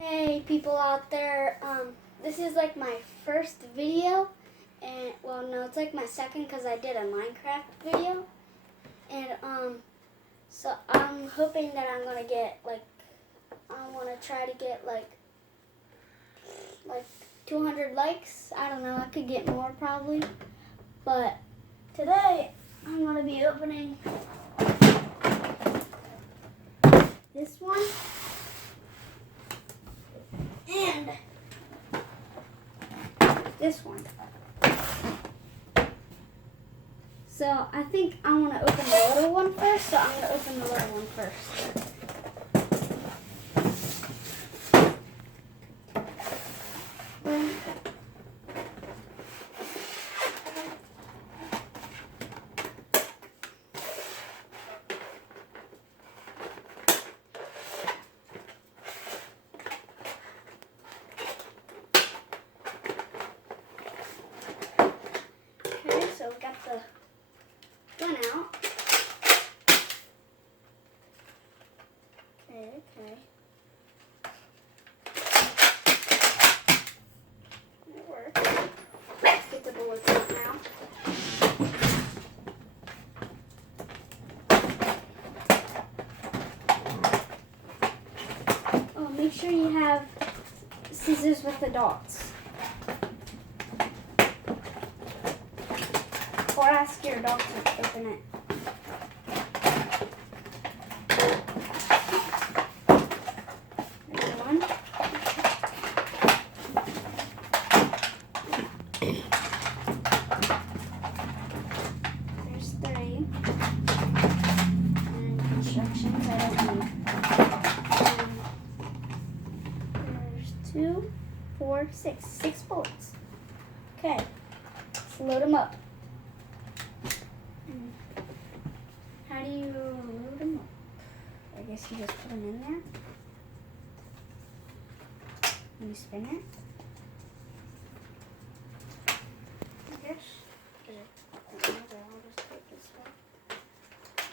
Hey people out there, this is like my first video, and well no, it's like my second because I did a Minecraft video, and so I'm hoping that I'm gonna get I want to try to get like 200 likes. I don't know, I could get more probably, but today I'm gonna be opening this one. And this one. So I think I want to open the little one first, so I'm going to open the little one first. So we got the gun out. Okay. It works. Let's get the bullets out now. Oh, make sure you have scissors with the dots. Or ask your dog to open it. There's one. There's three. And instructions I don't need. There's 2, 4, 6. 6 bullets. Okay, let's load them up. How do you load them up? I guess you just put them in there. And you spin it. I guess.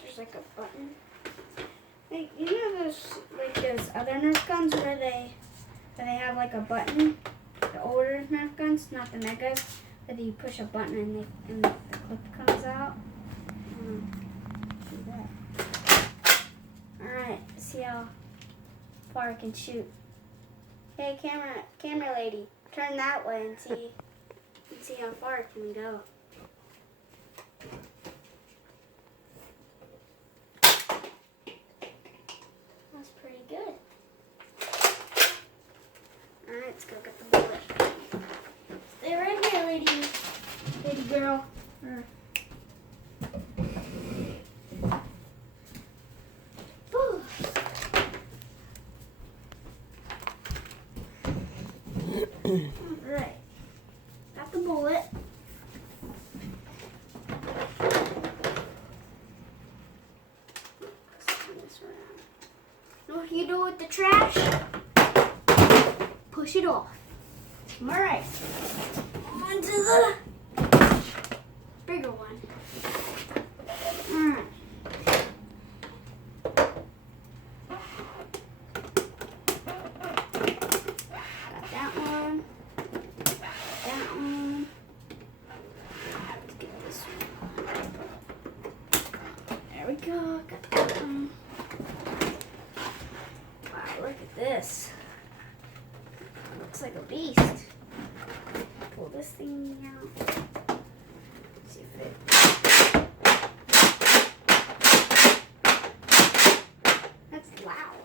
There's like a button. Like, you know those other Nerf guns where they have like a button? The older Nerf guns, not the Megas, where you push a button and the clip comes out. Alright, see how far I can shoot. Hey, camera lady, turn that way and see how far it can go. That's pretty good. Alright, let's go get the bullet. Stay right here, lady girl. Alright, got the bullet. Let's turn this around. Know what you do with the trash? Push it off. Alright, on to the bigger one. Alright. There we go. Got that one. Wow, look at this. Looks like a beast. Pull this thing out. See if it. That's loud.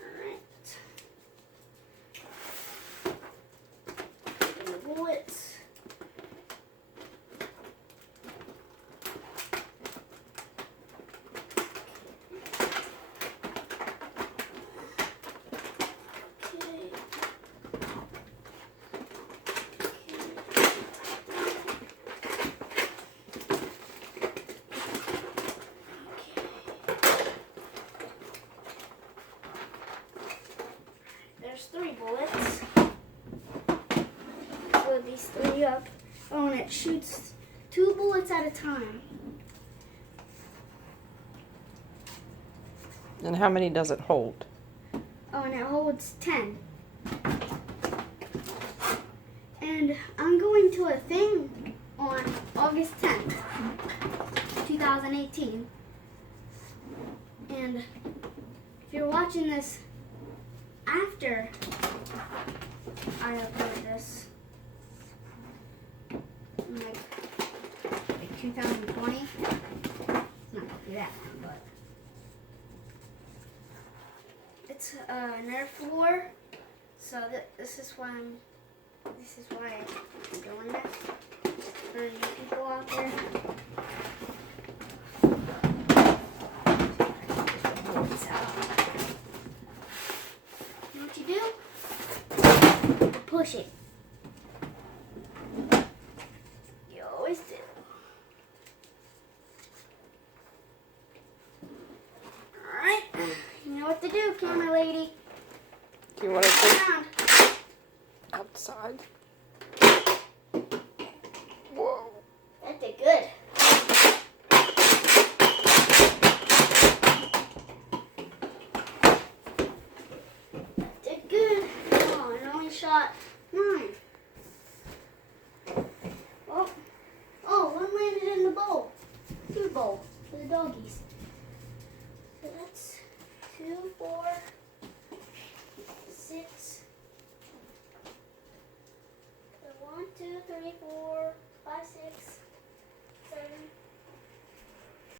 Alright. Getting the bullets. There's 3 bullets. Load these 3 up. Oh, and it shoots 2 bullets at a time. And how many does it hold? Oh, and it holds 10. And I'm going to a thing on August 10th, 2018. And if you're watching this after I upload this, in like 2020, it's not gonna be that long, but it's a Nerf war. So this is why I'm doing this. For you people out there. You know what you do? Push it. You always do. Alright. You know what to do, camera lady. Do you want to Turn take around. outside?